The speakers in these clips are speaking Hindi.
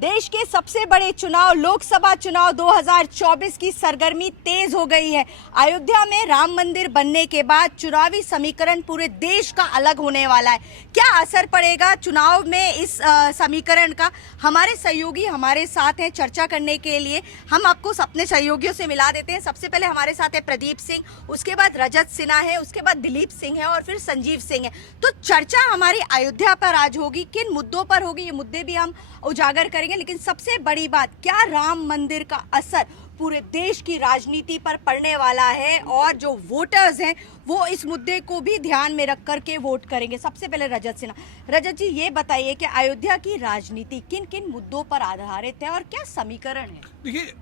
देश के सबसे बड़े चुनाव लोकसभा चुनाव 2024 की सरगर्मी तेज हो गई है। अयोध्या में राम मंदिर बनने के बाद चुनावी समीकरण पूरे देश का अलग होने वाला है। क्या असर पड़ेगा चुनाव में इस समीकरण का? हमारे सहयोगी हमारे साथ हैं चर्चा करने के लिए। हम आपको अपने सहयोगियों से मिला देते हैं। सबसे पहले हमारे साथ है प्रदीप सिंह, उसके बाद रजत सिन्हा है, उसके बाद दिलीप सिंह है और फिर संजीव सिंह है। तो चर्चा हमारी अयोध्या पर आज होगी। किन मुद्दों पर होगी ये मुद्दे भी हम उजागर करेंगे, लेकिन सबसे बड़ी बात, क्या राम मंदिर का असर पूरे देश की राजनीति पर पड़ने वाला है और जो वोटर्स हैं वो इस मुद्दे को भी ध्यान में रख करके वोट करेंगे। सबसे पहले रजत सिन्हा, रजत जी ये बताइए कि अयोध्या की राजनीति किन किन मुद्दों पर आधारित है और क्या समीकरण है? देखिए,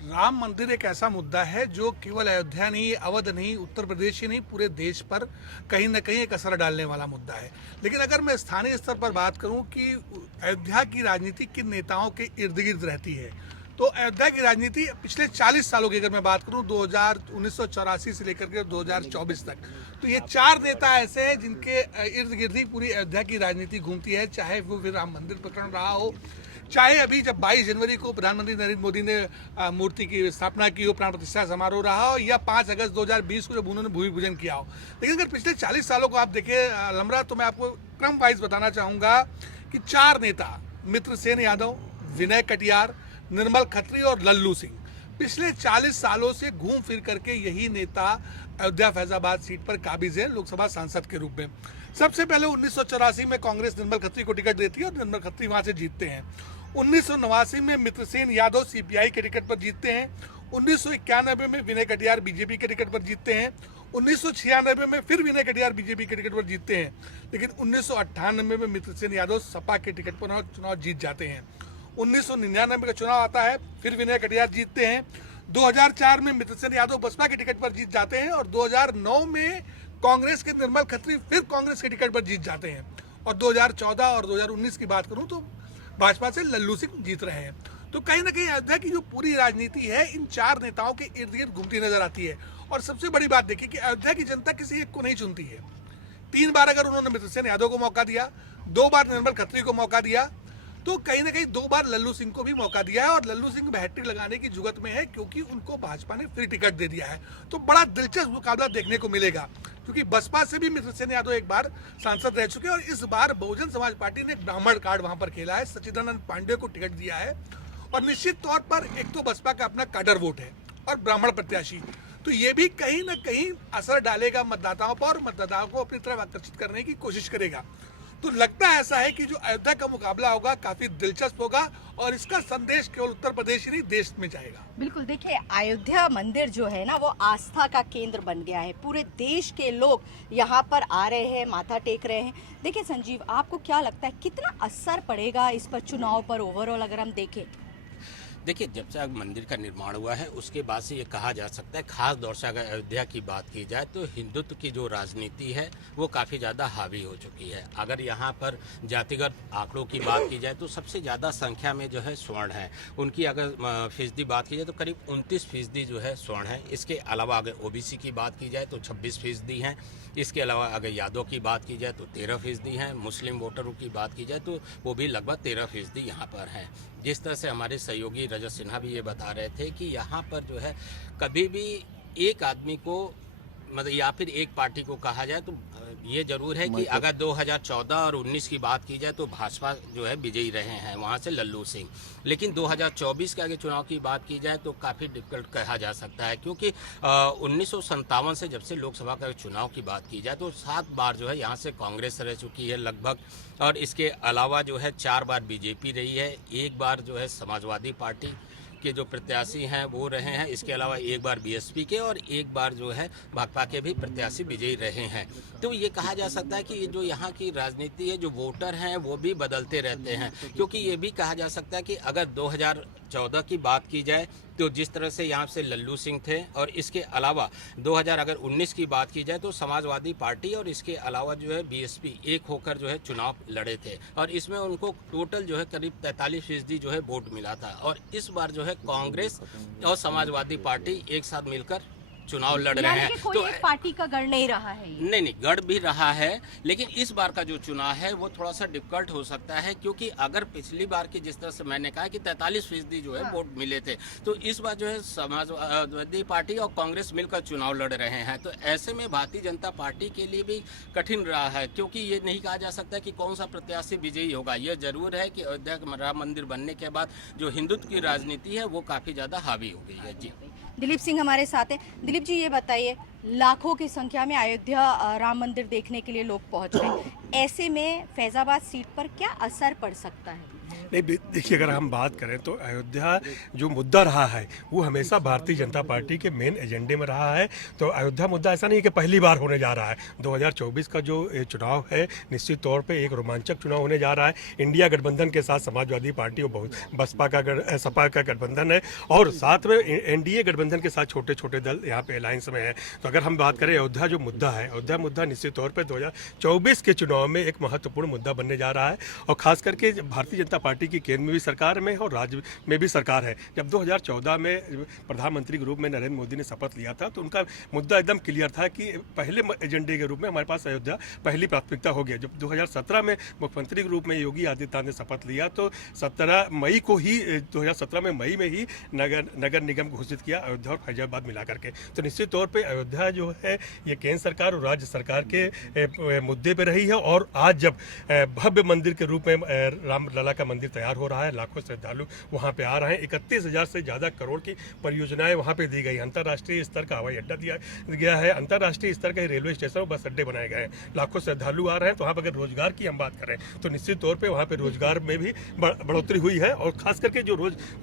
राम मंदिर एक ऐसा मुद्दा है जो केवल अयोध्या नहीं, अवध नहीं, उत्तर प्रदेश ही नहीं, पूरे देश पर कहीं ना कहीं एक असर डालने वाला मुद्दा है। लेकिन अगर मैं स्थानीय स्तर पर बात करूं कि अयोध्या की राजनीति किन नेताओं के इर्द गिर्द रहती है, तो अयोध्या की राजनीति पिछले 40 सालों की अगर मैं बात करूं, 1984 से लेकर के 2024 तक, तो ये 4 नेता ऐसे हैं जिनके इर्द गिर्द ही पूरी अयोध्या की राजनीति घूमती है। चाहे वो फिर राम मंदिर प्रकरण रहा हो, चाहे अभी जब 22 जनवरी को प्रधानमंत्री नरेंद्र मोदी ने मूर्ति की स्थापना की हो, प्राण प्रतिष्ठा समारोह रहा हो, या 5 अगस्त 2020 को जब उन्होंने भूमि पूजन किया हो। लेकिन अगर पिछले 40 सालों को आप देखें लमरा, तो मैं आपको क्रम वाइज बताना चाहूँगा कि 4 नेता, मित्रसेन यादव, विनय कटियार, निर्मल खत्री और लल्लू सिंह, पिछले 40 सालों से घूम फिर करके यही नेता अयोध्या फैजाबाद सीट पर काबिज है लोकसभा सांसद के रूप में। सबसे पहले 1984 में कांग्रेस निर्मल खत्री को टिकट देती है और निर्मल खत्री वहां से जीतते हैं। 1989 में मित्रसेन यादव सीपीआई के टिकट पर जीतते हैं। 1991 में विनय कटियार बीजेपी के टिकट पर जीतते हैं। 1996 में फिर विनय कटियार बीजेपी के टिकट पर जीतते हैं। लेकिन 1998 में मित्रसेन यादव सपा के टिकट पर चुनाव जीत जाते हैं। 1999 का चुनाव आता है, फिर विनय कटियार जीतते हैं। 2004 में मित्रसेन यादव बसपा के टिकट पर जीत जाते हैं और 2009 में कांग्रेस के निर्मल खत्री फिर कांग्रेस के टिकट पर जीत जाते हैं। और 2014 और 2019 की बात करूं तो भाजपा से लल्लू सिंह जीत रहे हैं। तो कहीं ना कहीं अयोध्या की जो पूरी राजनीति है इन 4 नेताओं के इर्द गिर्द घूमती नजर आती है। और सबसे बड़ी बात देखिए कि अयोध्या की जनता किसी एक को नहीं चुनती है। 3 बार अगर उन्होंने मित्रसेन यादव को मौका दिया, 2 बार निर्मल खत्री को मौका दिया, तो कहीं ना कहीं 2 बार लल्लू सिंह को भी मौका दिया है। और लल्लू सिंह हैट्रिक लगाने की जुगत में है क्योंकि उनको भाजपा ने फ्री टिकट दे दिया है। तो बड़ा दिलचस्प मुकाबला देखने को मिलेगा, क्योंकि बसपा से भी मित्रसेन यादव एक बार सांसद रह चुके हैं और इस बार बहुजन समाज पार्टी ने एक ब्राह्मण कार्ड वहां पर खेला है, सच्चिदानंद पांडे को टिकट दिया है। और निश्चित तौर पर एक तो बसपा का अपना काडर वोट है और ब्राह्मण प्रत्याशी, तो ये भी कहीं ना कहीं असर डालेगा मतदाताओं पर और मतदाताओं को अपनी तरफ आकर्षित करने की कोशिश करेगा। तो लगता ऐसा है कि जो अयोध्या का मुकाबला होगा काफी दिलचस्प होगा और इसका संदेश केवल उत्तर प्रदेश ही नहीं देश में जाएगा। बिल्कुल, देखिए अयोध्या मंदिर जो है ना वो आस्था का केंद्र बन गया है। पूरे देश के लोग यहाँ पर आ रहे हैं, माथा टेक रहे हैं। देखिए संजीव, आपको क्या लगता है कितना असर पड़ेगा इस पर चुनाव पर ओवरऑल अगर हम देखें? देखिए, जब से मंदिर का निर्माण हुआ है उसके बाद से ये कहा जा सकता है, खास तौर से अगर अयोध्या की बात की जाए तो हिंदुत्व की जो राजनीति है वो काफ़ी ज़्यादा हावी हो चुकी है। अगर यहाँ पर जातिगत आंकड़ों की बात की जाए तो सबसे ज़्यादा संख्या में जो है स्वर्ण है। उनकी अगर फीसदी बात की जाए तो करीब 29% जो है स्वर्ण है। इसके अलावा अगर ओबीसी की बात की जाए तो 26% हैं। इसके अलावा अगर यादव की बात की जाए तो 13% हैं। मुस्लिम वोटरों की बात की जाए तो वो भी लगभग 13% यहाँ पर हैं। जिस तरह से हमारे सहयोगी रजत सिन्हा भी ये बता रहे थे कि यहाँ पर जो है कभी भी एक आदमी को मतलब या फिर एक पार्टी को कहा जाए तो ये जरूर है कि अगर 2014 और 19 की बात की जाए तो भाजपा जो है विजयी रहे हैं, वहाँ से लल्लू सिंह। लेकिन 2024 के आगे चुनाव की बात की जाए तो काफ़ी डिफिकल्ट कहा जा सकता है, क्योंकि 1957 से जब से लोकसभा का चुनाव की बात की जाए तो 7 बार जो है यहाँ से कांग्रेस रह चुकी है लगभग, और इसके अलावा जो है 4 बार बीजेपी रही है, 1 बार जो है समाजवादी पार्टी के जो प्रत्याशी हैं वो रहे हैं। इसके अलावा 1 बार बीएसपी के और 1 बार जो है भाजपा के भी प्रत्याशी विजयी रहे हैं। तो ये कहा जा सकता है कि ये जो यहाँ की राजनीति है, जो वोटर हैं वो भी बदलते रहते हैं। क्योंकि ये भी कहा जा सकता है कि अगर 2014 की बात की जाए तो जिस तरह से यहाँ से लल्लू सिंह थे, और इसके अलावा 2019 की बात की जाए तो समाजवादी पार्टी और इसके अलावा जो है बीएसपी एक होकर जो है चुनाव लड़े थे, और इसमें उनको टोटल जो है करीब 43% जो है वोट मिला था। और इस बार जो है कांग्रेस और समाजवादी पार्टी एक साथ मिलकर चुनाव लड़ रहे यानी हैं कि कोई एक पार्टी का गढ़ नहीं रहा है ये। नहीं गढ़ भी रहा है, लेकिन इस बार का जो चुनाव है वो थोड़ा सा डिफिकल्ट हो सकता है, क्योंकि अगर पिछली बार की जिस तरह से मैंने कहा कि 43% जो है वोट मिले थे, तो इस बार जो है समाजवादी पार्टी और कांग्रेस मिलकर चुनाव लड़ रहे हैं। तो ऐसे में भारतीय जनता पार्टी के लिए भी कठिन रहा है, क्योंकि ये नहीं कहा जा सकता कि कौन सा प्रत्याशी विजयी होगा। यह जरूर है कि अयोध्या राम मंदिर बनने के बाद जो हिंदुत्व की राजनीति है वो काफी ज्यादा हावी हो गई है। जी दिलीप सिंह हमारे साथ हैं। दिलीप जी ये बताइए, लाखों की संख्या में अयोध्या राम मंदिर देखने के लिए लोग पहुंच गए, ऐसे में फैजाबाद सीट पर क्या असर पड़ सकता है? नहीं देखिए, अगर हम बात करें तो अयोध्या जो मुद्दा रहा है वो हमेशा भारतीय जनता पार्टी के मेन एजेंडे में रहा है। तो अयोध्या मुद्दा ऐसा नहीं कि पहली बार होने जा रहा है। 2024 का जो चुनाव है निश्चित तौर पे एक रोमांचक चुनाव होने जा रहा है। इंडिया गठबंधन के साथ समाजवादी पार्टी और बहुत सपा का गठबंधन है, और साथ में एनडीए गठबंधन के साथ छोटे छोटे दल यहाँ पे अलायंस में है। तो अगर हम बात करें अयोध्या जो मुद्दा है, अयोध्या मुद्दा निश्चित तौर पर 2024 के चुनाव में एक महत्वपूर्ण मुद्दा बनने जा रहा है। और खास करके भारतीय जनता पार्टी की केंद्र में भी सरकार में है और राज्य में भी सरकार है। जब 2014 में प्रधानमंत्री के रूप में नरेंद्र मोदी ने शपथ लिया था तो उनका मुद्दा एकदम क्लियर था कि पहले एजेंडे के रूप में हमारे पास अयोध्या पहली प्राथमिकता हो गया। जब 2017 में मुख्यमंत्री के रूप में योगी आदित्यनाथ ने शपथ लिया तो 17 मई को ही 2017 में मई में ही नगर निगम घोषित किया अयोध्या और फैजाबाद मिला करके। तो निश्चित तौर पर अयोध्या जो है ये केंद्र सरकार और राज्य सरकार के मुद्दे पर रही है। और आज जब भव्य मंदिर के रूप में रामलला का मंदिर तैयार हो रहा है, लाखों श्रद्धालु वहां पे आ रहे हैं। 31,000 से ज़्यादा करोड़ की परियोजनाएं वहां पे दी गई। अंतर्राष्ट्रीय स्तर का हवाई अड्डा दिया गया है, अंतर्राष्ट्रीय स्तर के रेलवे स्टेशन और बस अड्डे बनाए गए हैं। लाखों श्रद्धालु आ रहे हैं। तो वहाँ पर अगर रोजगार की हम बात करें तो निश्चित तौर पर वहाँ पर रोजगार में भी बढ़ोतरी हुई है। और खास करके जो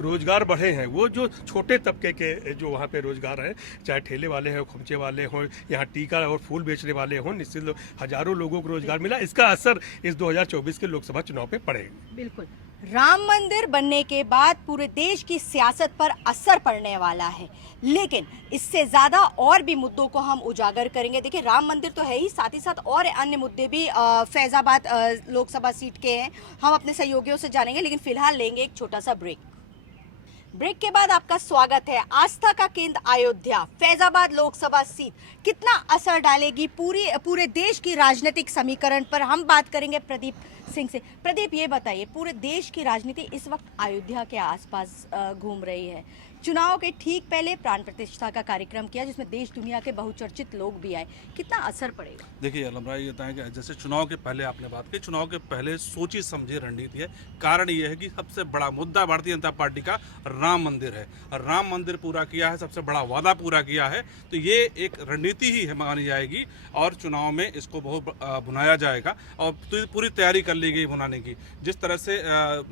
रोजगार बढ़े हैं वो जो छोटे तबके के जो वहाँ पे रोजगार हैं, चाहे ठेले वाले हों, खुमचे वाले हों, यहाँ टीका और फूल बेचने वाले हों, निश्चित हजारों लोगों को रोजगार मिला। इसका असर इस 2024 के लोकसभा चुनाव पे पड़ेगा। बिल्कुल, राम मंदिर बनने के बाद पूरे देश की सियासत पर असर पड़ने वाला है, लेकिन इससे ज्यादा और भी मुद्दों को हम उजागर करेंगे। देखिए, राम मंदिर तो है ही, साथ ही साथ और अन्य मुद्दे भी फैजाबाद लोकसभा सीट के हैं। हम अपने सहयोगियों से जानेंगे, लेकिन फिलहाल लेंगे एक छोटा सा ब्रेक के बाद आपका स्वागत है। आस्था का केंद्र अयोध्या, फैजाबाद लोकसभा सीट कितना असर डालेगी पूरे देश की राजनीतिक समीकरण पर, हम बात करेंगे प्रदीप सिंह से। प्रदीप ये बताइए, पूरे देश की राजनीति इस वक्त अयोध्या के आसपास घूम रही है। चुनाव के ठीक पहले प्राण प्रतिष्ठा का कार्यक्रम किया जिसमें देश दुनिया के बहुचर्चित लोग भी आए, कितना असर पड़ेगा? देखिए अलमरा, ये बताएं कि जैसे चुनाव के पहले आपने बात की, चुनाव के पहले सोची समझी रणनीति है। कारण ये है कि सबसे बड़ा मुद्दा भारतीय जनता पार्टी का राम मंदिर है। राम मंदिर पूरा किया है, सबसे बड़ा वादा पूरा किया है, तो ये एक रणनीति ही है मानी जाएगी और चुनाव में इसको बहुत भुनाया जाएगा। और पूरी तैयारी कर ली गई भुनाने की। जिस तरह से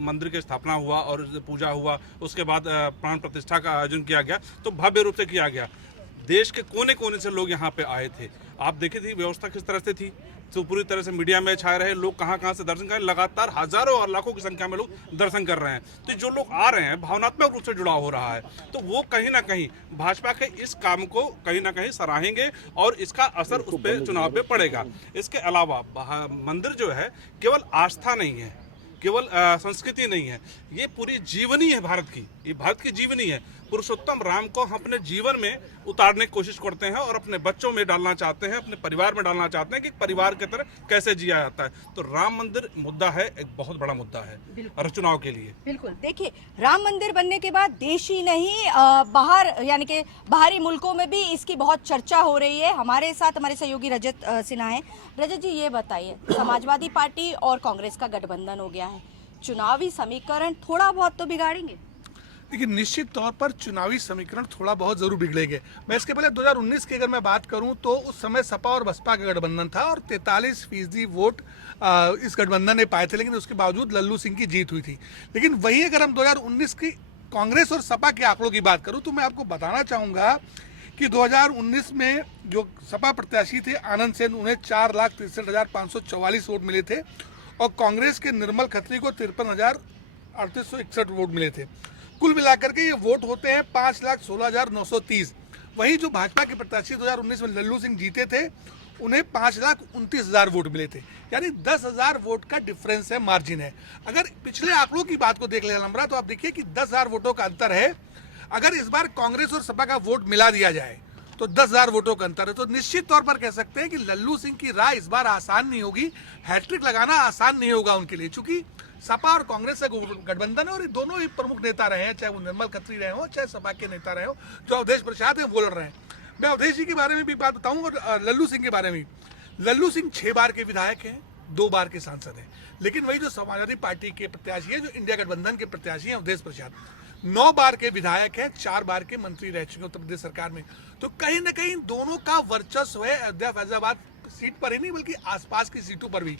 मंदिर की स्थापना हुआ और पूजा हुआ, उसके बाद प्राण प्रतिष्ठा का आयोजन किया गया, तो भव्य रूप से किया गया। देश के कोने कोने से लोग यहाँ पे आए थे। आप देखे थी व्यवस्था किस तरह से थी, तो पूरी तरह से मीडिया में छाए रहे लोग, कहाँ से दर्शन करें, लगातार हजारों और लाखों की संख्या में लोग दर्शन कर रहे हैं। तो जो लोग आ रहे हैं भावनात्मक रूप से जुड़ाव हो रहा है, तो वो कहीं ना कहीं भाजपा के इस काम को कहीं ना कहीं सराहेंगे और इसका असर उस पर चुनाव पे पड़ेगा। इसके अलावा मंदिर जो है केवल आस्था नहीं है, केवल संस्कृति नहीं है, ये पूरी जीवनी है भारत की, ये भारत की जीवनी है। पुरुषोत्तम राम को हम अपने जीवन में उतारने की कोशिश करते हैं और अपने बच्चों में डालना चाहते हैं, अपने परिवार में डालना चाहते हैं कि परिवार की तरह कैसे जिया जाता है। तो राम मंदिर मुद्दा है, एक बहुत बड़ा मुद्दा है और चुनाव के लिए। बिल्कुल, देखिए, राम मंदिर बनने के बाद देश ही नहीं बाहर यानी कि बाहरी मुल्कों में भी इसकी बहुत चर्चा हो रही है। हमारे साथ हमारे सहयोगी रजत सिन्हा हैं। रजत जी ये बताइए, समाजवादी पार्टी और कांग्रेस का गठबंधन हो गया है, चुनावी समीकरण थोड़ा बहुत तो बिगाड़ेंगे? देखिए, निश्चित तौर पर चुनावी समीकरण थोड़ा बहुत जरूर बिगड़ेंगे। मैं इसके पहले 2019 की अगर मैं बात करूं तो उस समय सपा और बसपा का गठबंधन था और 43% वोट इस गठबंधन ने पाए थे, लेकिन उसके बावजूद लल्लू सिंह की जीत हुई थी। लेकिन वही अगर हम 2019 की कांग्रेस और सपा के आंकड़ों की बात करूं तो मैं आपको बताना चाहूँगा कि 2019 में जो सपा प्रत्याशी थे आनंद सेन, उन्हें 4,63,544 वोट मिले थे और कांग्रेस के निर्मल खत्री को 53,3861 वोट मिले थे। कुल मिलाकर के ये वोट होते हैं 5,16,930। वहीं जो भाजपा के प्रत्याशी 2019 में लल्लू सिंह जीते थे, उन्हें 5,29,000 वोट मिले थे, यानी 10,000 वोट का डिफरेंस है, मार्जिन है। अगर पिछले आंकड़ों की बात को देख ले अलमरा, तो आप देखिए कि 10,000 वोटों का अंतर है। अगर इस बार कांग्रेस और सपा का वोट मिला दिया जाए तो 10,000 वोटों का अंतर है। तो निश्चित तौर पर कह सकते हैं कि लल्लू सिंह की राह इस बार आसान नहीं होगी, हैट्रिक लगाना आसान नहीं होगा उनके लिए, चूंकि सपा और कांग्रेस का गठबंधन है और ये दोनों ही प्रमुख नेता रहे हैं, चाहे वो निर्मल खत्री रहे हो चाहे सपा के नेता रहे हो, जो अवधेश प्रसाद है वो लड़ रहे हैं। मैं अवधेश जी के बारे में भी बात बताऊं और लल्लू सिंह के बारे में। लल्लू सिंह 6 बार के विधायक हैं, 2 बार के सांसद हैं, लेकिन वही जो समाजवादी पार्टी के प्रत्याशी है, जो इंडिया गठबंधन के प्रत्याशी हैं अवधेश प्रसाद, 9 बार के विधायक हैं, 4 बार के मंत्री रह चुके उत्तर प्रदेश सरकार में। तो कहीं ना कहीं दोनों का वर्चस्व है अयोध्या फैजाबाद सीट पर ही नहीं बल्कि आसपास की सीटों पर भी।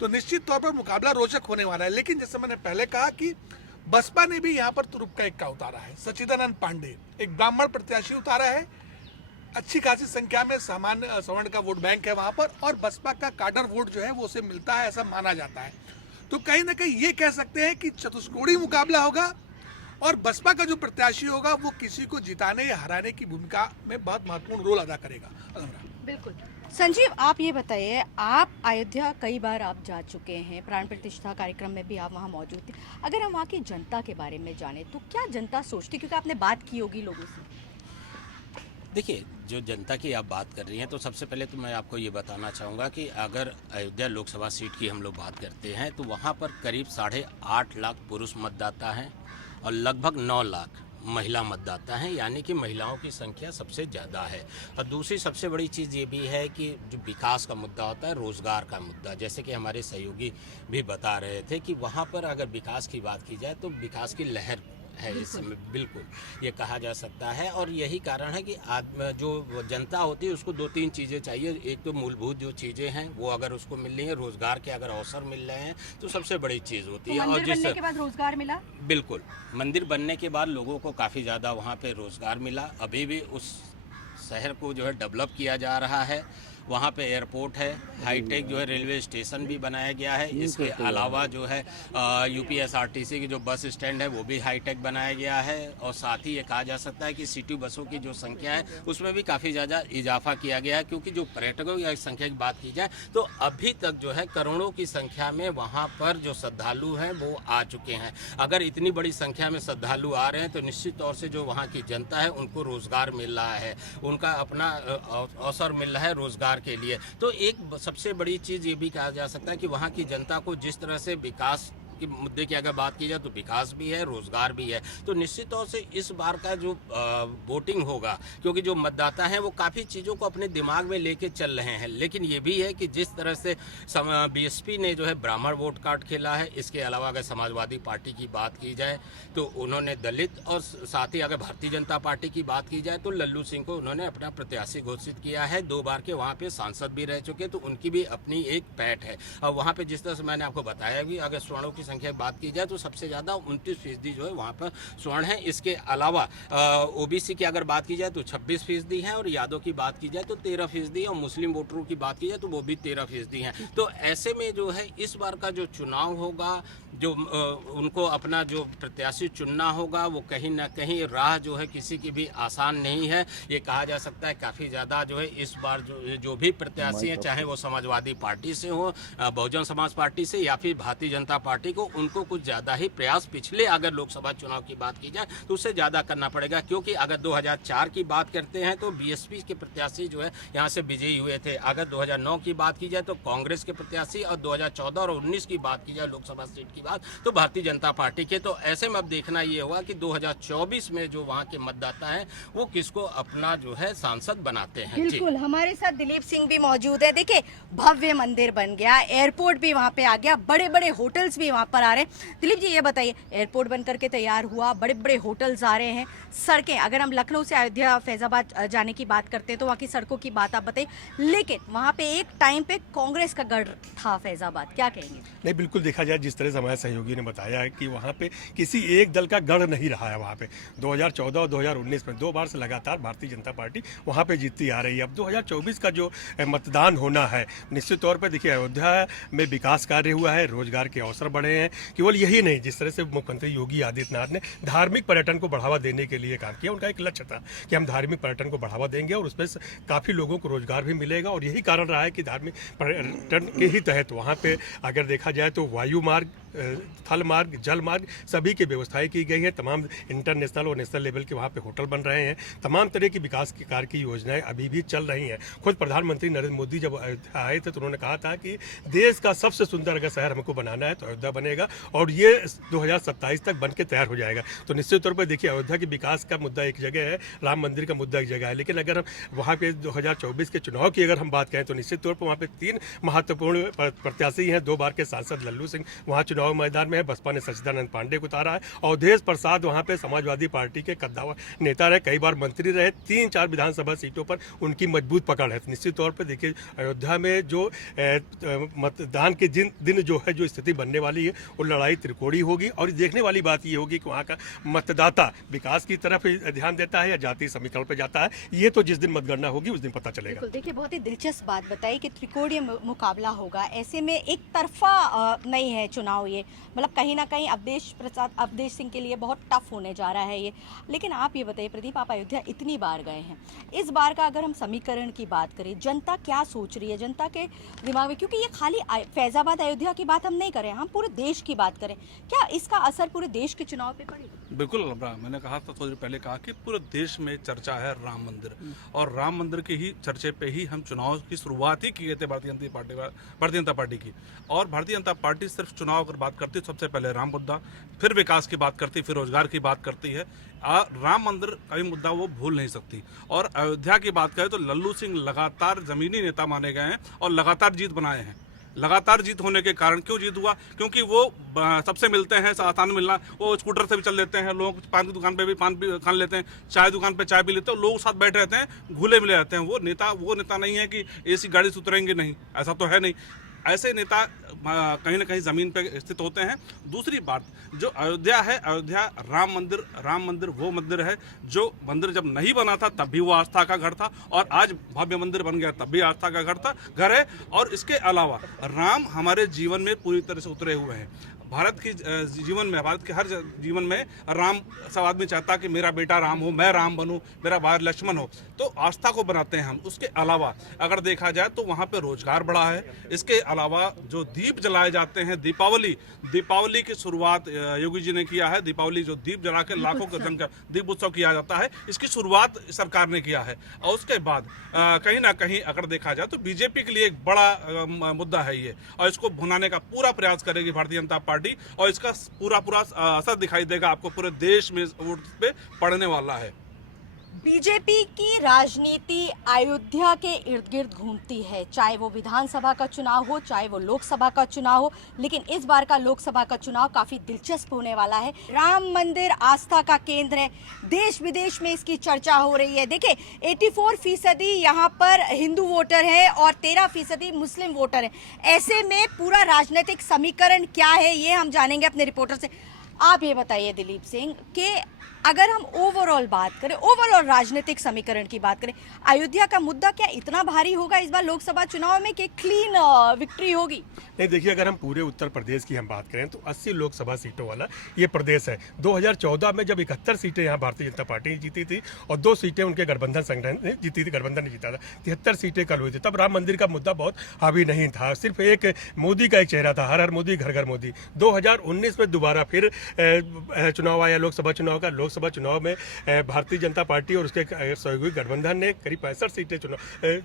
तो निश्चित तौर पर मुकाबला रोचक होने वाला है। लेकिन जैसे मैंने पहले कहा कि बसपा ने भी यहाँ पर तुरुप का इक्का उतारा है। सच्चिदानंद पांडे एक ब्राह्मण प्रत्याशी उतारा है, अच्छी खासी संख्या में सामान्य सवर्ण का वोट बैंक है वहां पर, और बसपा का काडर वोट जो है वो उसे मिलता है, ऐसा माना जाता है। तो कहीं ना कहीं ये कह सकते हैं कि चतुष्कोणीय मुकाबला होगा और बसपा का जो प्रत्याशी होगा वो किसी को जिताने या हराने की भूमिका में बहुत महत्वपूर्ण रोल अदा करेगा। बिल्कुल। संजीव, आप ये बताइए, आप अयोध्या कई बार आप जा चुके हैं, प्राण प्रतिष्ठा कार्यक्रम में भी आप वहाँ मौजूद थे। अगर हम वहाँ की जनता के बारे में जाने तो क्या जनता सोचती, क्योंकि आपने बात की होगी लोगों से। देखिए, जो जनता की आप बात कर रही हैं, तो सबसे पहले तो मैं आपको ये बताना चाहूँगा कि अगर अयोध्या लोकसभा सीट की हम लोग बात करते हैं तो वहाँ पर करीब 8.5 लाख पुरुष मतदाता हैं और लगभग 9 लाख महिला मतदाता हैं, यानी कि महिलाओं की संख्या सबसे ज़्यादा है। और दूसरी सबसे बड़ी चीज़ ये भी है कि जो विकास का मुद्दा होता है, रोज़गार का मुद्दा, जैसे कि हमारे सहयोगी भी बता रहे थे कि वहाँ पर अगर विकास की बात की जाए तो विकास की लहर है इस समय, बिल्कुल ये कहा जा सकता है। और यही कारण है कि जो जनता होती है उसको 2-3 चीज़ें चाहिए। एक तो मूलभूत जो चीज़ें हैं वो अगर उसको मिल रही है, रोजगार के अगर अवसर मिल रहे हैं तो सबसे बड़ी चीज़ होती है। और बनने के बाद रोजगार मिला, बिल्कुल मंदिर बनने के बाद लोगों को काफ़ी ज़्यादा वहाँ पे रोजगार मिला। अभी भी उस शहर को जो है डेवलप किया जा रहा है। वहाँ पे एयरपोर्ट है, हाईटेक जो है रेलवे स्टेशन भी बनाया गया है। इसके अलावा जो है यूपीएसआरटीसी की जो बस स्टैंड है वो भी हाईटेक बनाया गया है। और साथ ही ये कहा जा सकता है कि सिटी बसों की जो संख्या है उसमें भी काफ़ी ज़्यादा इजाफा किया गया है, क्योंकि जो पर्यटकों की संख्या की बात की जाए तो अभी तक जो है करोड़ों की संख्या में वहाँ पर जो श्रद्धालु हैं वो आ चुके हैं। अगर इतनी बड़ी संख्या में श्रद्धालु आ रहे हैं तो निश्चित तौर से जो वहाँ की जनता है उनको रोज़गार मिल रहा है, उनका अपना अवसर मिल रहा है रोज़गार के लिए। तो एक सबसे बड़ी चीज़ ये भी कहा जा सकता है कि वहाँ की जनता को जिस तरह से विकास के मुद्दे की अगर बात की जाए तो विकास भी है, रोजगार भी है। तो निश्चित तौर से इस बार का जो वोटिंग होगा, क्योंकि जो मतदाता हैं वो काफ़ी चीज़ों को अपने दिमाग में लेके चल रहे हैं, लेकिन ये भी है कि जिस तरह से बीएसपी ने जो है ब्राह्मण वोट कार्ड खेला है, इसके अलावा अगर समाजवादी पार्टी की बात की जाए तो उन्होंने दलित, और साथ ही अगर भारतीय जनता पार्टी की बात की जाए तो लल्लू सिंह को उन्होंने अपना प्रत्याशी घोषित किया है। 2 बार के वहाँ पे सांसद भी रह चुके, तो उनकी भी अपनी एक पैठ है। और वहाँ पे जिस तरह से मैंने आपको बताया भी, अगर स्वर्णों की संख्या की बात की जाए तो सबसे ज़्यादा 29% जो है वहाँ पर स्वर्ण है। इसके अलावा ओबीसी की अगर बात की जाए तो 26% है, और यादव की बात की जाए तो 13%, और मुस्लिम वोटरों की बात की जाए तो वो भी 13% हैं। तो ऐसे में जो है इस बार का जो चुनाव होगा, जो उनको अपना जो प्रत्याशी चुनना होगा, वो कहीं ना कहीं राह जो है किसी की भी आसान नहीं है। ये कहा जा सकता है काफ़ी ज़्यादा जो है इस बार जो भी प्रत्याशी हैं, चाहे वो समाजवादी पार्टी से हो, बहुजन समाज पार्टी से या फिर भारतीय जनता पार्टी को, उनको कुछ ज़्यादा ही प्रयास पिछले अगर लोकसभा चुनाव की बात की जाए तो उससे ज़्यादा करना पड़ेगा। क्योंकि अगर 2004 की बात करते हैं तो बीएसपी के प्रत्याशी जो है यहाँ से विजयी हुए थे। अगर 2009 की बात की जाए तो कांग्रेस के प्रत्याशी, और 2014 और 19 की बात की जाए लोकसभा सीट की बात तो भारतीय जनता पार्टी के। तो ऐसे में अब देखना ये होगा कि 2024 में जो वहाँ के मतदाता हैं वो किसको अपना जो है सांसद बनाते हैं। बिल्कुल, हमारे साथ दिलीप सिंह भी मौजूद है। देखिए, भव्य मंदिर बन गया, एयरपोर्ट भी वहाँ पे आ गया, बड़े बड़े होटल्स भी वहाँ पर आ रहे हैं। दिलीप जी, ये बताइए, एयरपोर्ट बन करके तैयार हुआ, बड़े बड़े होटल्स आ रहे हैं, सड़कें, अगर हम लखनऊ से अयोध्या फैजाबाद जाने की बात करते हैं तो वहाँ की सड़कों की बात आप बताइए। लेकिन वहाँ पे एक टाइम पे कांग्रेस का गढ़ था फैजाबाद, क्या कहेंगे? नहीं, बिल्कुल देखा जाए जिस तरह से हमारे सहयोगी ने बताया है कि वहाँ पे किसी एक दल का गढ़ नहीं रहा है। वहाँ पे 2014 और 2019 में 2 बार से लगातार भारतीय जनता पार्टी वहाँ पे जीतती आ रही है। अब 2024 का जो मतदान होना है, निश्चित तौर पर देखिए अयोध्या में विकास कार्य हुआ है, रोजगार के अवसर बढ़े हैं। केवल यही नहीं, जिस तरह से मुख्यमंत्री योगी आदित्यनाथ ने धार्मिक पर्यटन को बढ़ावा देने के लिए काम किया, उनका एक लक्ष्य था कि हम धार्मिक पर्यटन को बढ़ावा देंगे और उसमें काफ़ी लोगों को रोजगार भी मिलेगा। और यही कारण रहा है कि धार्मिक पर्यटन के ही तहत वहाँ पे अगर देखा जाए तो वायु मार्ग थल मार्ग, जल मार्ग सभी की व्यवस्थाएं की गई है। तमाम इंटरनेशनल और नेशनल लेवल के वहाँ पे होटल बन रहे हैं। तमाम तरह की विकास की कार्य की योजनाएं अभी भी चल रही हैं। खुद प्रधानमंत्री नरेंद्र मोदी जब अयोध्या आए थे तो उन्होंने कहा था कि देश का सबसे सुंदर अगर शहर हमको बनाना है तो अयोध्या बनेगा, और ये 2027 तक बन के तैयार हो जाएगा। तो निश्चित तौर पर देखिए, अयोध्या के विकास का मुद्दा एक जगह है, राम मंदिर का मुद्दा एक जगह है, लेकिन अगर हम वहाँ पे 2024 के चुनाव की अगर हम बात करें तो निश्चित तौर पर वहाँ पे 3 महत्वपूर्ण प्रत्याशी हैं। 2 बार के सांसद लल्लू सिंह वहाँ चुनाव मैदान में है, बसपा ने सच्चिदानंद पांडे को उतारा है। अवधेश प्रसाद वहाँ पे समाजवादी पार्टी के कद्दावर नेता रहे, कई बार मंत्री रहे, 3-4 विधानसभा सीटों पर उनकी मजबूत पकड़ है। निश्चित तौर पर देखिए, अयोध्या में जो मतदान के दिन जो है जो स्थिति बनने वाली है वो लड़ाई त्रिकोणीय होगी, और देखने वाली बात ये होगी कि वहाँ का मतदाता विकास की तरफ ध्यान देता है या जातीय समीकरण पर जाता है। ये तो जिस दिन मतगणना होगी उस दिन पता चलेगा। बिल्कुल, देखिए बहुत ही दिलचस्प बात बताई कि त्रिकोणीय मुकाबला होगा। ऐसे में एक तरफा नहीं है चुनाव, ये मतलब कहीं ना कहीं अवधेश सिंह के लिए बहुत टफ होने जा रहा है ये। लेकिन आप ये बताइए प्रदीप, आप अयोध्या इतनी बार गए हैं, इस बार का अगर हम समीकरण की बात करें, जनता क्या सोच रही है जनता के दिमाग में, क्योंकि ये खाली फैजाबाद अयोध्या की बात हम नहीं करें, हम पूरे देश की बात करें, क्या इसका असर पूरे देश के चुनाव पे पड़ेगा? बिल्कुल, मैंने कहा था थोड़ी देर पहले कहा कि पूरे देश में चर्चा है राम मंदिर, और राम मंदिर के ही चर्चे पे ही हम चुनाव की शुरुआत ही किए थे भारतीय जनता पार्टी की। और भारतीय जनता पार्टी सिर्फ चुनाव की बात करती है, सबसे पहले राम मुद्दा, फिर विकास की बात करती, फिर रोजगार की बात करती है। राम मंदिर का भी मुद्दा वो भूल नहीं सकती। और अयोध्या की बात करें तो लल्लू सिंह लगातार जमीनी नेता माने गए हैं और लगातार जीत बनाए हैं। लगातार जीत होने के कारण क्यों जीत हुआ? क्योंकि वो सबसे मिलते हैं, आसान मिलना, वो स्कूटर से भी चल लेते हैं, लोग पान की दुकान पे भी पान भी खान लेते हैं, चाय दुकान पे चाय पी लेते हैं, लोग साथ बैठे रहते हैं, घुले मिले रहते हैं। वो नेता नहीं है कि एसी गाड़ी से उतरेंगे, नहीं, ऐसा तो है नहीं। ऐसे नेता कहीं ना कहीं ज़मीन पे स्थित होते हैं। दूसरी बात, जो अयोध्या है, अयोध्या राम मंदिर वो मंदिर है जो मंदिर जब नहीं बना था तब भी वो आस्था का घर था, और आज भव्य मंदिर बन गया तब भी आस्था का घर है। और इसके अलावा राम हमारे जीवन में पूरी तरह से उतरे हुए हैं। भारत के हर जीवन में राम, सब आदमी चाहता कि मेरा बेटा राम हो, मैं राम बनूं, मेरा भाई लक्ष्मण हो, तो आस्था को बनाते हैं हम। उसके अलावा अगर देखा जाए तो वहाँ पे रोजगार बढ़ा है। इसके अलावा जो दीप जलाए जाते हैं, दीपावली की शुरुआत योगी जी ने किया है। दीपावली जो दीप जला के लाखों की संख्या दीप उत्सव किया जाता है, इसकी शुरुआत सरकार ने किया है। और उसके बाद कहीं ना कहीं अगर देखा जाए तो बीजेपी के लिए एक बड़ा मुद्दा है ये, और इसको भुनाने का पूरा प्रयास करेगी भारतीय जनता पार्टी, और इसका पूरा असर दिखाई देगा आपको पूरे देश में, वोट पे पड़ने वाला है। बीजेपी की राजनीति अयोध्या के इर्द गिर्द घूमती है, चाहे वो विधानसभा का चुनाव हो, चाहे वो लोकसभा का चुनाव हो। लेकिन इस बार का लोकसभा का चुनाव काफी दिलचस्प होने वाला है। राम मंदिर आस्था का केंद्र है, देश विदेश में इसकी चर्चा हो रही है। देखिए 84% यहाँ पर हिंदू वोटर है और 13% मुस्लिम वोटर है। ऐसे में पूरा राजनीतिक समीकरण क्या है ये हम जानेंगे अपने रिपोर्टर से। आप ये बताइए दिलीप सिंह कि अगर हम ओवरऑल बात करें, ओवरऑल राजनीतिक समीकरण की बात करें, अयोध्या का मुद्दा क्या इतना भारी होगा इस बार लोकसभा चुनाव में कि क्लीन विक्ट्री होगी? नहीं, देखिए, अगर हम पूरे उत्तर प्रदेश की हम बात करें तो 80 लोकसभा सीटों वाला ये प्रदेश है। 2014 में जब 71 सीटें यहाँ भारतीय जनता पार्टी ने जीती थी और 2 सीटें उनके गठबंधन संगठन ने जीती थी, गठबंधन ने जीता था, 73 सीटें कल हुई थी। तब राम मंदिर का मुद्दा बहुत हावी नहीं था, सिर्फ एक मोदी का एक चेहरा था, हर हर मोदी घर घर मोदी। 2019 में दोबारा फिर चुनाव आया, लोकसभा चुनाव का। लोकसभा चुनाव में भारतीय जनता पार्टी और उसके सहयोगी गठबंधन ने करीब 65 सीटें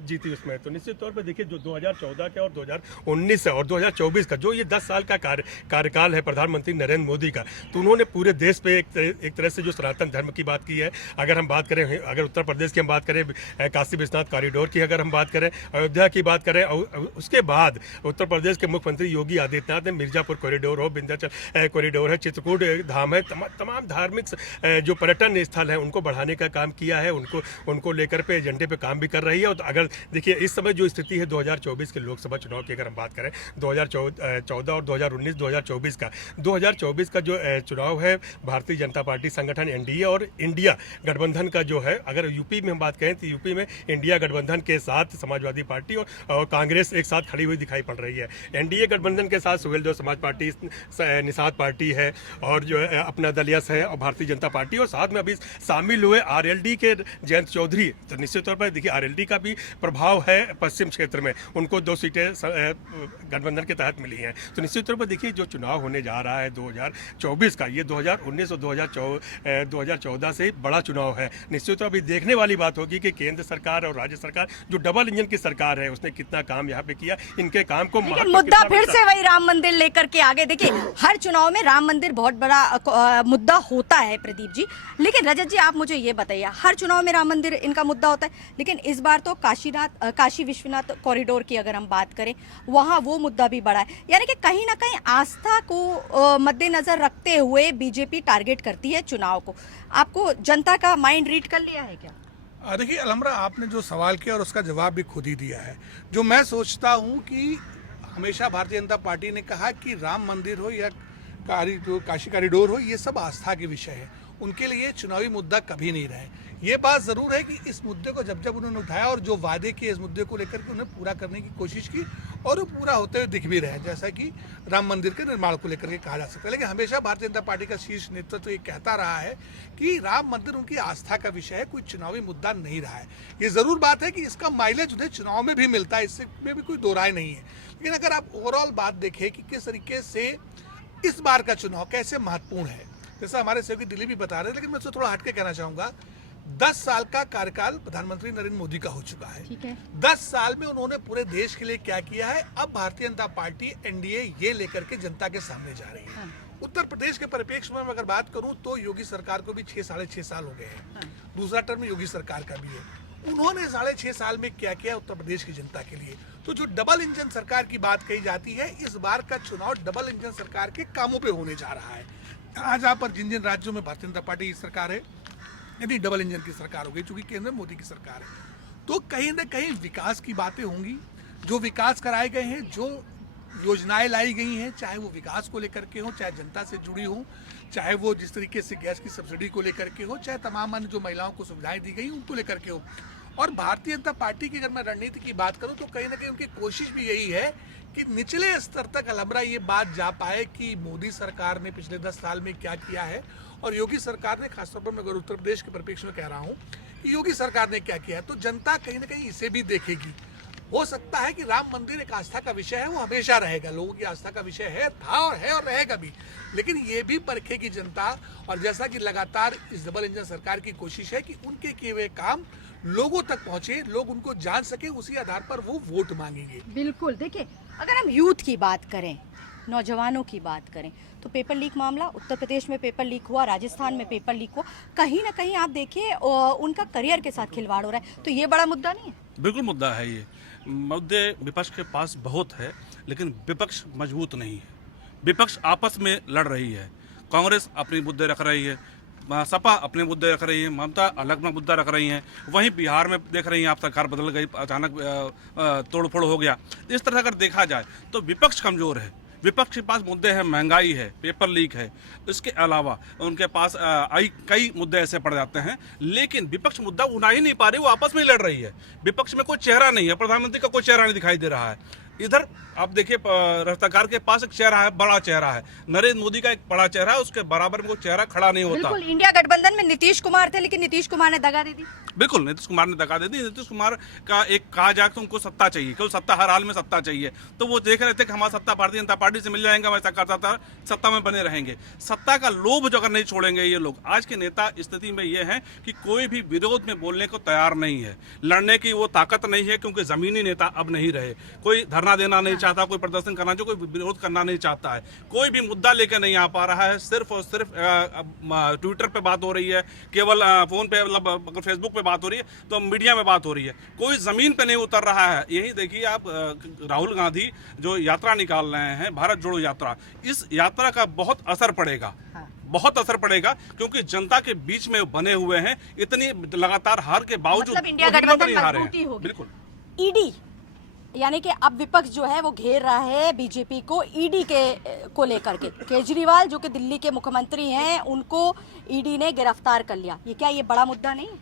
जीती उसमें। तो निश्चित तौर पर देखिए, जो 2014 के और 2019 और 2024 का जो ये 10 साल का कार्यकाल है प्रधानमंत्री नरेंद्र मोदी का, तो उन्होंने पूरे देश पे एक तरह से जो सनातन धर्म की बात की है। अगर हम बात करें, अगर उत्तर प्रदेश की हम बात करें, काशी विश्वनाथ कॉरिडोर की अगर हम बात करें, अयोध्या की बात करें, उसके बाद उत्तर प्रदेश के मुख्यमंत्री योगी आदित्यनाथ ने मिर्जापुर कॉरिडोर हो, विंध्याचल कॉरिडोर है, चित्रकूट धाम है, तमाम धार्मिक जो पर्यटन स्थल है उनको बढ़ाने का काम किया है। उनको लेकर पे एजेंडे पे काम भी कर रही है। तो अगर देखिए इस समय जो स्थिति है 2024 के लोकसभा चुनाव की अगर हम बात करें, 2014 और 2019 2024 का 2024 का जो चुनाव है, भारतीय जनता पार्टी संगठन एनडीए और इंडिया गठबंधन का जो है, अगर यूपी में हम बात करें तो यूपी में इंडिया गठबंधन के साथ समाजवादी पार्टी और कांग्रेस एक साथ खड़ी हुई दिखाई पड़ रही है। एनडीए गठबंधन के साथ सुहेलदेव समाज पार्टी, निषाद पार्टी है, और जो है अपना दलिया है और भारतीय जनता पार्टी, और साथ में अभी शामिल हुए आरएलडी के जयंत चौधरी। तो निश्चित तौर पर देखिए आरएलडी का भी प्रभाव है पश्चिम क्षेत्र में, उनको 2 सीटें गठबंधन के तहत मिली हैं। तो निश्चित तौर पर देखिए जो चुनाव होने जा रहा है 2024 का, ये 2019 और 2014 से बड़ा चुनाव है। निश्चित तौर पर अभी देखने वाली बात होगी कि केंद्र सरकार और राज्य सरकार जो डबल इंजन की सरकार है उसने कितना काम यहाँ पे किया, इनके काम को लेकिन मुद्दा फिर से वही राम मंदिर लेकर के आगे। देखिए हर चुनाव में राम मंदिर बहुत बड़ा मुद्दा होता है प्रदीप जी, लेकिन रजत जी आप मुझे ये बताइए, हर चुनाव में राम मंदिर इनका मुद्दा होता है, लेकिन इस बार तो काशी विश्वनाथ कॉरिडोर की अगर हम बात करें वहाँ वो मुद्दा भी बड़ा है। यानी कि कहीं ना कहीं आस्था को मद्देनजर रखते हुए बीजेपी टारगेट करती है चुनाव को। आपको जनता का माइंड रीड कर लिया है क्या? देखिए अलमरा, आपने जो सवाल किया और उसका जवाब भी खुद ही दिया है। जो मैं सोचता हूँ कि हमेशा भारतीय जनता पार्टी ने कहा कि राम मंदिर हो या काशी कॉरिडोर हो, ये सब आस्था के विषय है, उनके लिए चुनावी मुद्दा कभी नहीं रहे। ये बात ज़रूर है कि इस मुद्दे को जब जब उन्होंने उठाया और जो वादे किए इस मुद्दे को लेकर के उन्हें पूरा करने की कोशिश की और वो पूरा होते हुए दिख भी रहे हैं, जैसा कि राम मंदिर के निर्माण को लेकर के कहा जा सकता है। लेकिन हमेशा भारतीय जनता पार्टी का शीर्ष नेतृत्व ये कहता रहा है कि राम मंदिर उनकी आस्था का विषय है, कोई चुनावी मुद्दा नहीं रहा है। ये ज़रूर बात है कि इसका माइलेज उन्हें चुनाव में भी मिलता है, इसमें भी कोई दो राय नहीं है। लेकिन अगर आप ओवरऑल बात देखें कि किस तरीके से इस बार का चुनाव कैसे महत्वपूर्ण है, जैसा हमारे सहयोगी दिल्ली भी बता रहे हैं, लेकिन मैं उससे थोड़ा हटके कहना चाहूँगा, 10 साल का कार्यकाल प्रधानमंत्री नरेंद्र मोदी का हो चुका है। ठीक है। 10 साल में उन्होंने पूरे देश के लिए क्या किया है, अब भारतीय जनता पार्टी एनडीए ये लेकर के जनता के सामने जा रही है। हाँ। उत्तर प्रदेश के परिप्रेक्ष्य में अगर बात करूं तो योगी सरकार को भी 6-6.5 साल हो गए हैं। दूसरा टर्म योगी सरकार का भी है। उन्होंने 6.5 साल में क्या किया उत्तर प्रदेश की जनता के लिए? तो जो डबल इंजन सरकार की बात कही जाती है, इस बार का चुनाव डबल इंजन सरकार के कामों पे होने जा रहा है। आज यहाँ पर जिन जिन राज्यों में भारतीय जनता पार्टी की सरकार है, यदि डबल इंजन की सरकार हो गई, चूंकि केंद्र में मोदी की सरकार है, तो कहीं ना कहीं विकास की बातें होंगी। जो विकास कराए गए हैं, जो योजनाएं लाई गई हैं, चाहे वो विकास को लेकर के हो, चाहे जनता से जुड़ी हो, चाहे वो जिस तरीके से गैस की सब्सिडी को लेकर के हो, चाहे तमाम अन्य जो महिलाओं को सुविधाएं दी गई उनको लेकर के हो। और भारतीय जनता पार्टी की अगर मैं रणनीति की बात करूं तो कहीं ना कहीं उनकी कोशिश भी यही है कि निचले स्तर तक अलमरा ये बात जा पाए कि मोदी सरकार ने पिछले 10 साल में क्या किया है और योगी सरकार ने, खासतौर पर मैं अगर उत्तर प्रदेश के परिप्रेक्ष्य में कह रहा हूँ कि योगी सरकार ने क्या किया है, तो जनता कहीं ना कहीं इसे भी देखेगी। हो सकता है कि राम मंदिर एक आस्था का विषय है, वो हमेशा रहेगा, लोगों की आस्था का विषय है, था और रहेगा भी, लेकिन ये भी परखेगी जनता। और जैसा कि लगातार इस डबल इंजन सरकार की कोशिश है कि उनके किए हुए काम लोगों तक पहुंचे, लोग उनको जान सके, उसी आधार पर वो वोट मांगेंगे। बिल्कुल। देखिए अगर हम यूथ की बात करें, नौजवानों की बात करें, तो पेपर लीक मामला उत्तर प्रदेश में पेपर लीक हुआ, राजस्थान में पेपर लीक हुआ, कहीं ना कहीं आप देखिए उनका करियर के साथ खिलवाड़ हो रहा है। तो ये बड़ा मुद्दा नहीं है? बिल्कुल मुद्दा है। ये मुद्दे विपक्ष के पास बहुत है, लेकिन विपक्ष मजबूत नहीं है। विपक्ष आपस में लड़ रही है। कांग्रेस अपने मुद्दे रख रही है, सपा अपने मुद्दे रख रही है, ममता अलग में मुद्दा रख रही हैं। वहीं बिहार में देख रही हैं आप, सरकार बदल गई, अचानक तोड़फोड़ हो गया। इस तरह अगर देखा जाए तो विपक्ष कमज़ोर है। विपक्ष के पास मुद्दे हैं, महंगाई है, पेपर लीक है, इसके अलावा उनके पास कई मुद्दे ऐसे पड़ जाते हैं, लेकिन विपक्ष मुद्दा उठा ही नहीं पा रही, वो आपस में ही लड़ रही है। विपक्ष में कोई चेहरा नहीं है, प्रधानमंत्री का कोई चेहरा नहीं दिखाई दे रहा है। इधर आप देखिए सरकार के पास एक चेहरा है, बड़ा चेहरा है, नरेंद्र मोदी का एक बड़ा चेहरा है, उसके बराबर में कोई चेहरा खड़ा नहीं होता। बिल्कुल। इंडिया गठबंधन में नीतीश कुमार थे, लेकिन नीतीश कुमार ने दगा दे दी। बिल्कुल, नीतीश कुमार ने दगा दे दी। नीतीश कुमार का एक कहा जाए तो उनको सत्ता चाहिए, केवल सत्ता, हर हाल में सत्ता चाहिए। तो वो देख रहे थे कि हमारा सत्ता भारतीय जनता पार्टी से मिल जाएगा, वैसा करता था, सत्ता में बने रहेंगे। सत्ता का लोभ जो अगर नहीं छोड़ेंगे ये लोग, आज के नेता स्थिति में ये है कि कोई भी विरोध में बोलने को तैयार नहीं है, लड़ने की वो ताकत नहीं है, क्योंकि जमीनी नेता अब नहीं रहे। कोई धरना देना नहीं चाहता, कोई प्रदर्शन करना, जो कोई विरोध करना नहीं चाहता है, कोई भी मुद्दा लेकर नहीं आ पा रहा है। सिर्फ और सिर्फ ट्विटर पे बात हो रही है, केवल फोन पे, मतलब फेसबुक पे बात हो रही है, तो मीडिया में बात हो रही है, कोई जमीन पे नहीं उतर रहा है। यही देखिए आप, राहुल गांधी जो यात्रा निकाल रहे हैं, भारत जोड़ो यात्रा, इस यात्रा का बहुत असर पड़ेगा, बहुत असर पड़ेगा, क्योंकि जनता के बीच में बने हुए हैं। इतनी लगातार हार के बावजूद मतलब इंडिया गठबंधन मजबूती होगी। बिल्कुल। ईडी यानी कि अब विपक्ष जो है वो घेर रहा है बीजेपी को ईडी को लेकर के। केजरीवाल जो कि दिल्ली के मुख्यमंत्री हैं, उनको ईडी ने गिरफ्तार कर लिया। ये क्या ये बड़ा मुद्दा नहीं है?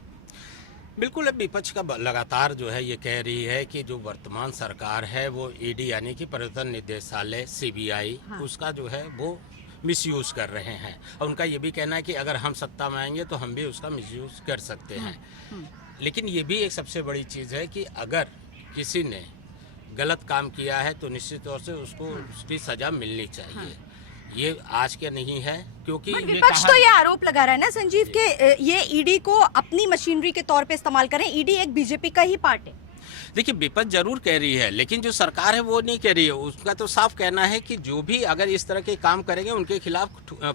बिल्कुल। अब विपक्ष का लगातार जो है ये कह रही है कि जो वर्तमान सरकार है वो ईडी यानी कि प्रवर्तन निदेशालय, सीबीआई, उसका जो है वो मिसयूज़ कर रहे हैं। और उनका ये भी कहना है कि अगर हम सत्ता में आएंगे तो हम भी उसका मिसयूज़ कर सकते हैं। लेकिन ये भी एक सबसे बड़ी चीज़ है कि अगर किसी ने गलत काम किया है तो निश्चित तौर से उसको उसकी सज़ा मिलनी चाहिए। ये आज के नहीं है, क्योंकि बट ये विपक्ष कहा- तो ये आरोप लगा रहा है ना संजीव के ये ईडी को अपनी मशीनरी के तौर पे इस्तेमाल करें। ईडी एक बीजेपी का ही पार्ट है। देखिए, विपक्ष जरूर कह रही है, लेकिन जो सरकार है वो नहीं कह रही है। उसका तो साफ कहना है कि जो भी अगर इस तरह के काम करेंगे उनके खिलाफ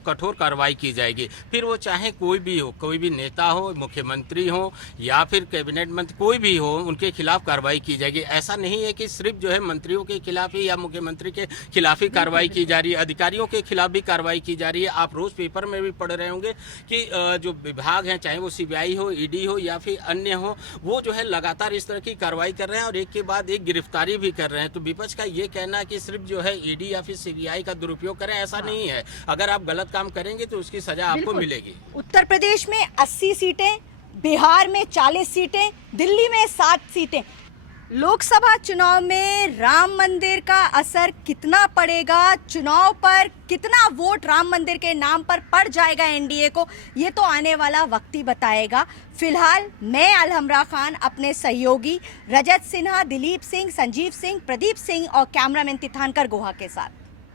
कठोर कार्रवाई की जाएगी। फिर वो चाहे कोई भी हो, कोई भी नेता हो, मुख्यमंत्री हो या फिर कैबिनेट मंत्री, कोई भी हो, उनके खिलाफ कार्रवाई की जाएगी। ऐसा नहीं है कि सिर्फ जो है मंत्रियों के खिलाफ ही या मुख्यमंत्री के खिलाफ ही कार्रवाई की जा रही है, अधिकारियों के खिलाफ भी कार्रवाई की जा रही है। आप रोज पेपर में भी पढ़ रहे होंगे कि जो विभाग हैं, चाहे वो सीबीआई हो, ईडी हो या फिर अन्य हो, वो जो है लगातार इस तरह की कार्रवाई कर रहे हैं और एक के बाद एक गिरफ्तारी भी कर रहे हैं। तो विपक्ष का ये कहना है कि सिर्फ जो है ईडी या फिर सीबीआई का दुरुपयोग करें, ऐसा नहीं है। अगर आप गलत काम करेंगे तो उसकी सजा आपको बिल्कुल। मिलेगी। उत्तर प्रदेश में 80 सीटें, बिहार में 40 सीटें, दिल्ली में 7 सीटें। लोकसभा चुनाव में राम मंदिर का असर कितना पड़ेगा, चुनाव पर कितना वोट राम मंदिर के नाम पर पड़ जाएगा एनडीए को, ये तो आने वाला वक्त ही बताएगा। फिलहाल मैं अलहमरा खान अपने सहयोगी रजत सिन्हा, दिलीप सिंह, संजीव सिंह, प्रदीप सिंह और कैमरामैन तिथानकर गुहा के साथ।